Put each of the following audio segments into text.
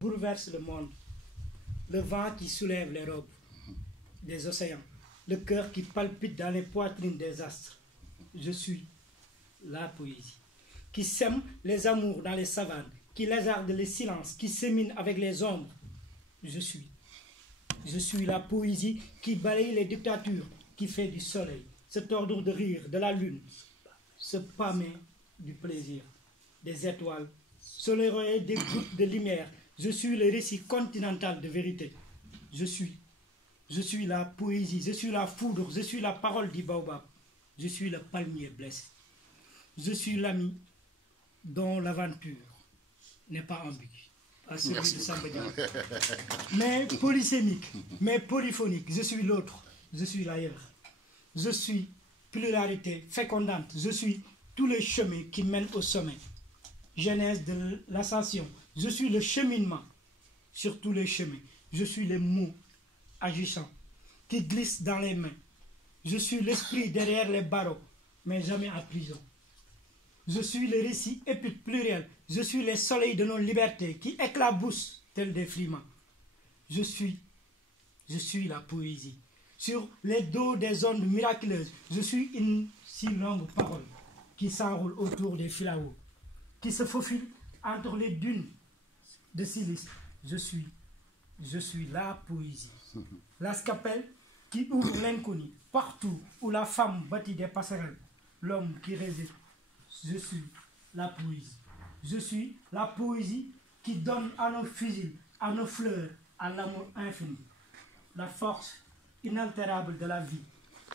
bouleverse le monde, le vent qui soulève les robes des océans, le cœur qui palpite dans les poitrines des astres. Je suis la poésie, qui sème les amours dans les savanes, qui lézarde les silences, qui sémine avec les ombres. Je suis la poésie qui balaye les dictatures, qui fait du soleil, ce tordre de rire, de la lune, ce pâmer du plaisir, des étoiles, sur les royaumes des gouttes de lumière. Je suis le récit continental de vérité. Je suis la poésie, je suis la foudre, je suis la parole du baobab. Je suis le palmier blessé. Je suis l'ami dont l'aventure n'est pas ambiguë, pas celui de Samba Diallo. Mais polysémique, mais polyphonique. Je suis l'autre, je suis l'ailleurs. Je suis pluralité fécondante. Je suis tous les chemins qui mènent au sommet. Genèse de l'ascension. Je suis le cheminement sur tous les chemins. Je suis les mots agissants qui glissent dans les mains. Je suis l'esprit derrière les barreaux, mais jamais en prison. Je suis le récit épique pluriel. Je suis les soleils de nos libertés qui éclaboussent tels des frimants. Je suis la poésie. Sur les dos des ondes miraculeuses, je suis une si longue parole qui s'enroule autour des filaos, qui se faufile entre les dunes de silice. Je suis la poésie. La scapelle qui ouvre l'inconnu, partout où la femme bâtit des passerelles, l'homme qui réside. Je suis la poésie. Je suis la poésie qui donne à nos fusils, à nos fleurs, à l'amour infini, la force inaltérable de la vie,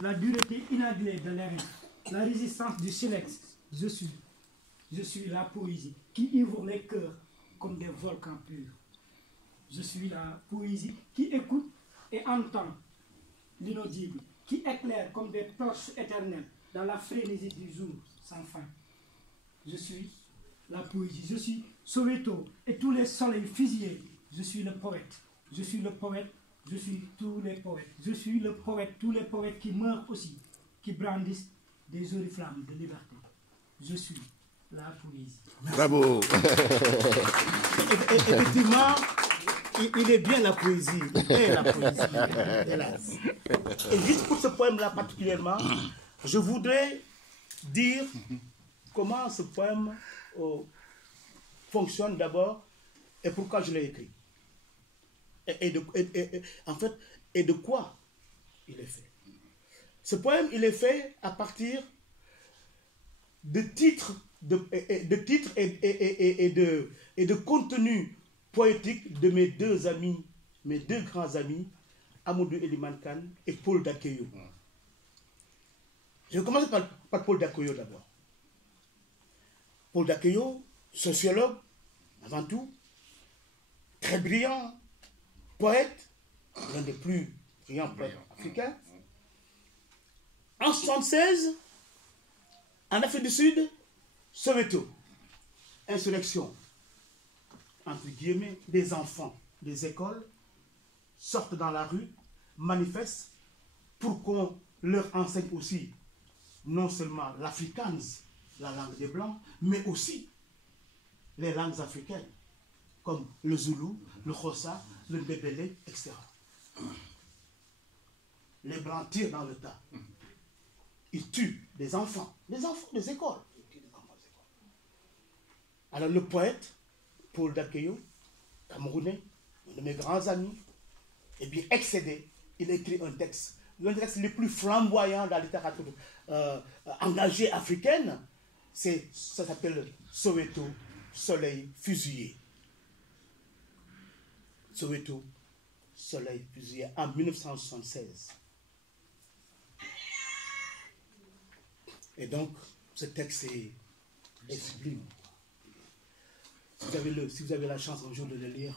la dureté inaglée de l'air, la résistance du silex. Je suis la poésie qui ivre les cœurs comme des volcans purs. Je suis la poésie qui écoute et entend l'inaudible, qui éclaire comme des torches éternelles dans la frénésie du jour sans fin. Je suis la poésie. Je suis Soweto et tous les soleils fusillés. Je suis le poète. Je suis le poète. Je suis tous les poètes. Je suis le poète, tous les poètes qui meurent aussi, qui brandissent des oriflammes de liberté. Je suis la poésie. Bravo. Effectivement, il est bien la poésie. Il est la poésie, hélas. Et juste pour ce poème-là particulièrement, je voudrais dire comment ce poème fonctionne d'abord et pourquoi je l'ai écrit. En fait, et de quoi il est fait. Ce poème, il est fait à partir de titres et de contenu poétique de mes deux amis, mes deux grands amis, Amadou Eliman Kane et Paul Dakeyo. Je vais commencer par Paul Dakeyo d'abord. Paul Dakeyo, sociologue, avant tout, très brillant, poète, l'un des plus brillants poètes africains. En 1976, en Afrique du Sud, Soweto, insurrection, entre guillemets, des enfants des écoles sortent dans la rue, manifestent pour qu'on leur enseigne aussi non seulement l'afrikaans, la langue des Blancs, mais aussi les langues africaines, comme le Zoulou, le Xhosa, le Ndebele, etc. Les Blancs tirent dans le tas. Ils tuent des enfants des écoles. Alors le poète, Paul Dakeyo, camerounais, un de mes grands amis, est bien excédé. Il a écrit un texte, l'un des textes les plus flamboyants de la littérature engagée africaine. Ça s'appelle Soweto, soleil fusillé. Soweto, soleil fusillé, en 1976. Et donc, ce texte est sublime. Si vous avez la chance un jour de le lire,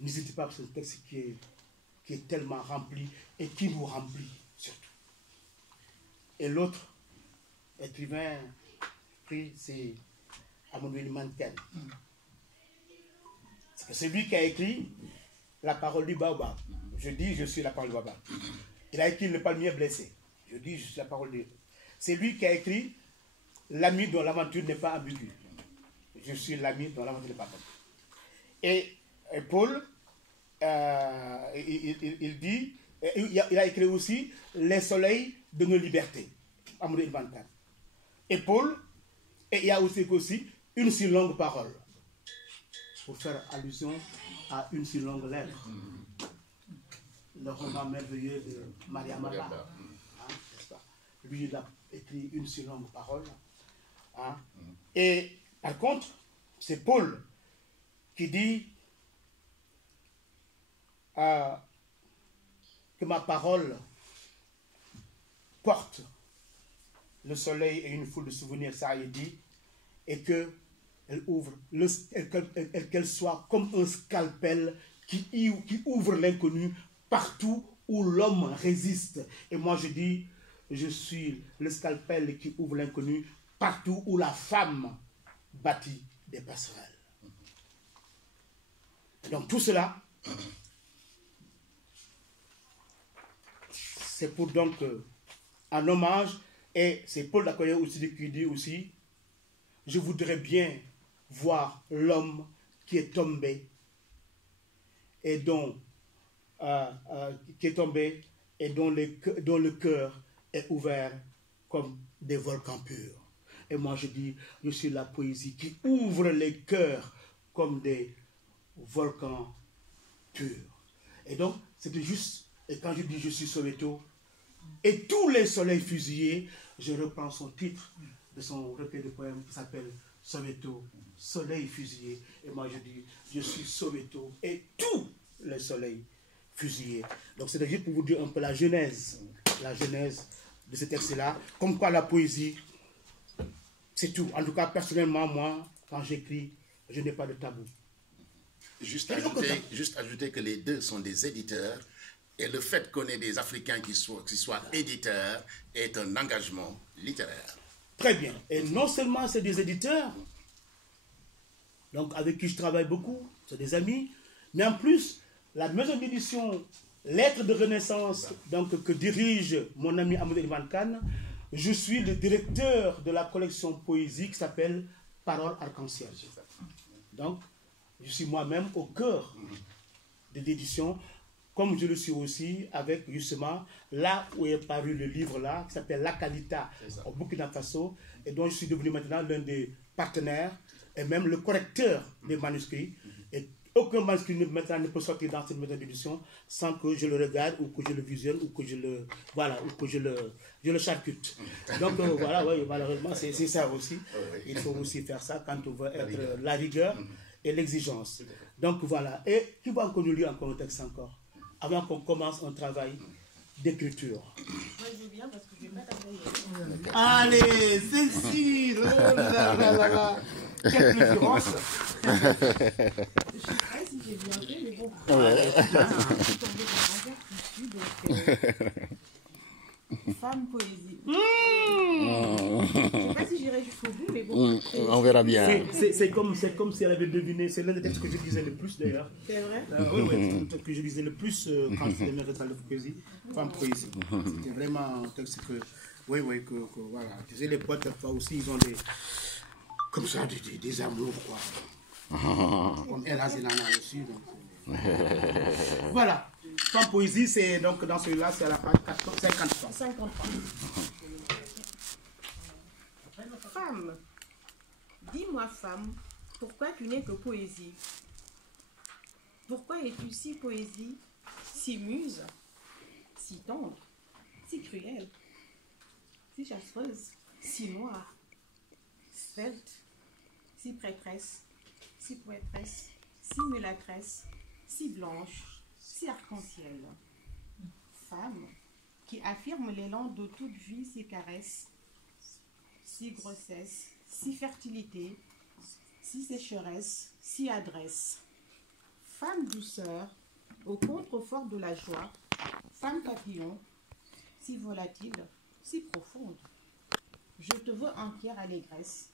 n'hésitez pas, parce que c'est un texte qui est tellement rempli et qui nous remplit surtout. Et l'autre écrivain pris, c'est Amadou Eliman Kane. C'est lui qui a écrit La parole du baobab. Je dis, je suis la parole du baobab. Il a écrit Le palmier blessé. Je dis, je suis la parole du... C'est lui qui a écrit L'ami dont l'aventure n'est pas ambiguë. Je suis l'ami dont l'aventure n'est pas ambiguë. Et Et Paul, il dit, il a écrit aussi les soleils de nos libertés. Amour 24. Et Paul, et il y a aussi une si longue parole, pour faire allusion à une si longue lettre. Le roman merveilleux de Maria Mala. Lui, il a écrit une si longue parole. Hein. Et par contre, c'est Paul qui dit que ma parole porte le soleil et une foule de souvenirs, ça il dit, et qu'elle ouvre, qu'elle soit comme un scalpel qui ouvre l'inconnu partout où l'homme résiste. Et moi je dis, je suis le scalpel qui ouvre l'inconnu partout où la femme bâtit des passerelles. Et donc tout cela, c'est pour donc un hommage, et c'est Paul Dakoyo aussi qui dit aussi, je voudrais bien voir l'homme qui est tombé et dont le cœur est ouvert comme des volcans purs. Et moi je dis, je suis la poésie qui ouvre les cœurs comme des volcans purs. Et donc, c'était juste, et quand je dis je suis Soweto, et tous les soleils fusillés, je reprends son titre de son recueil de poèmes qui s'appelle Soweto, soleil fusillé. Et moi je dis, je suis Soweto et tous les soleils fusillés. Donc c'est juste pour vous dire un peu la genèse de ce texte-là. Comme quoi la poésie, c'est tout. En tout cas, personnellement, moi, quand j'écris, je n'ai pas de tabou. Juste ajouter que les deux sont des éditeurs. Et le fait qu'on ait des Africains qui soient éditeurs est un engagement littéraire. Très bien. Et non seulement c'est des éditeurs, donc avec qui je travaille beaucoup, c'est des amis, mais en plus, la maison d'édition Lettres de Renaissance, donc, que dirige mon ami Amadou Ivan Khan, je suis le directeur de la collection poésie qui s'appelle Paroles Arc-en-Ciel. Donc, je suis moi-même au cœur de l'édition, comme je le suis aussi avec justement là où est paru le livre là, qui s'appelle La Kalita au Burkina Faso, et dont je suis devenu maintenant l'un des partenaires et même le correcteur des manuscrits. Et aucun manuscrit maintenant ne peut sortir dans cette maison d'édition sans que je le regarde ou que je le visionne ou que je le je le charcute. Donc voilà, ouais, malheureusement c'est ça aussi. Il faut aussi faire ça quand on veut être la rigueur et l'exigence. Donc voilà. Et qui va encore nous lire encore un texte encore avant qu'on commence un travail d'écriture. Moi je veux bien parce que je ne vais pas travailler. Allez, Cécile, quelle préférence. Je sais pas si j'ai bien fait, mais bon. Femme poésie. Je ne sais pas si j'irai jusqu'au bout, mais bon. On verra bien. C'est comme si elle avait deviné. C'est l'un des textes que je lisais le plus d'ailleurs. C'est vrai? Oui, c'est le texte que je lisais le plus quand je faisais mes récitals de poésie. Femme poésie. C'était vraiment un texte que. Oui, que voilà. Tu sais, les poètes, parfois aussi, ils ont des. Comme ça, des amours, quoi. Comme elle a ses nanas aussi. Donc. Voilà. Femme poésie, c'est donc dans celui-là, c'est à la page 53. 53. Femme, dis-moi femme, pourquoi tu n'es que poésie? Pourquoi es-tu si poésie, si muse, si tendre, si cruelle, si chasseuse, si noire, svelte, si prêtresse, si poétresse, si mulâtresse, si blanche, si arc-en-ciel? Femme qui affirme l'élan de toute vie, si caresse, si grossesse, si fertilité, si sécheresse, si adresse. Femme douceur, au contrefort de la joie, femme papillon, si volatile, si profonde. Je te veux entière allégresse.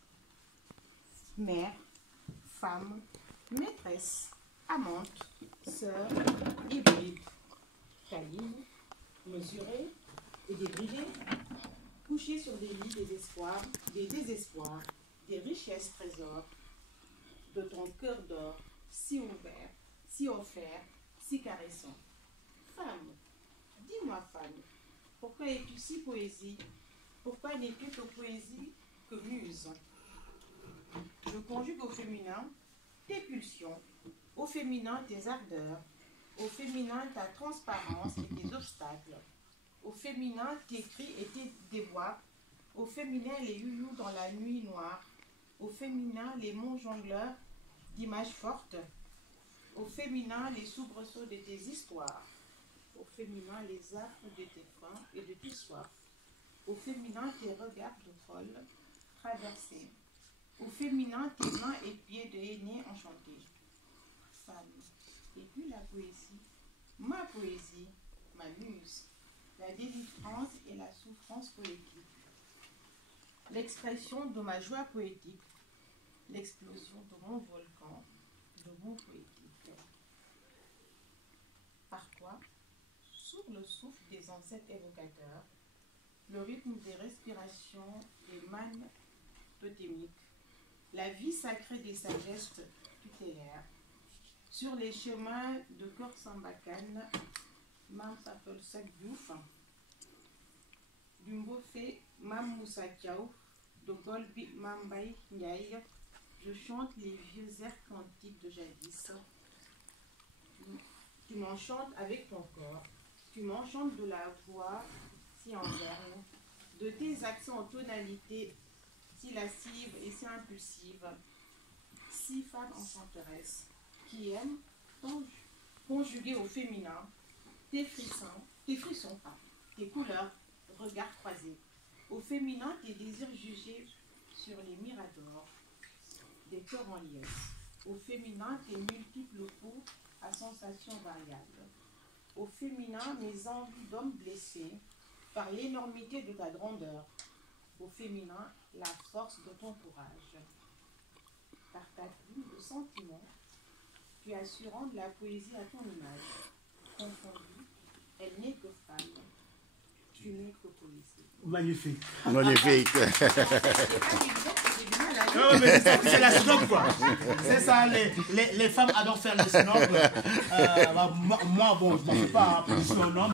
Mère, femme, maîtresse, amante, sœur, hybride, câline, mesurée et débridée, couchée sur des lits des espoirs, des désespoirs, des richesses trésors, de ton cœur d'or, si ouvert, si offert, si caressant. Femme, dis-moi femme, pourquoi es-tu si poésie? Pourquoi n'es-tu que poésie, que muse? Je conjugue au féminin tes pulsions, au féminin tes ardeurs, au féminin ta transparence et tes obstacles, au féminin tes cris et tes déboires, au féminin les youyous dans la nuit noire, au féminin les monts jongleurs d'images fortes, au féminin les soubresauts de tes histoires, au féminin les affres de tes faim et de tes soifs, au féminin tes regards de folle traversés, au féminin tes mains et pieds de aînés enchantés. Femme, et puis la poésie, ma muse, la délivrance et la souffrance poétique, l'expression de ma joie poétique, l'explosion de mon volcan, de mon poétique. Par quoi, sous le souffle des ancêtres évocateurs, le rythme des respirations des mannes totémiques, la vie sacrée des sagesses tutélaires, sur les chemins de Korsambakan, Mam Sapel Sakdouf, du Mbofé Mam Moussakiaou, de Golbi Mambay Ndiaye, je chante les vieux airs cantiques de jadis. Tu m'enchantes avec ton corps, tu m'enchantes de la voix si en berne, de tes accents en tonalité si lascive et si impulsive, si femme enchanteresse, qui aime conjuguer au féminin tes frissons, tes couleurs, regards croisés, au féminin tes désirs jugés sur les miradors, des cœurs en liesse, au féminin tes multiples coups à sensations variables, au féminin mes envies d'homme blessés par l'énormité de ta grandeur, au féminin la force de ton courage. Par ta plume de sentiments, tu as su rendre la poésie à ton image. Confondue, elle n'est que femme, tu n'es que poésie. Magnifique. Magnifique. C'est la snob, quoi. C'est ça, les femmes adorent faire le snob. Moi, bon, je ne suis pas un homme.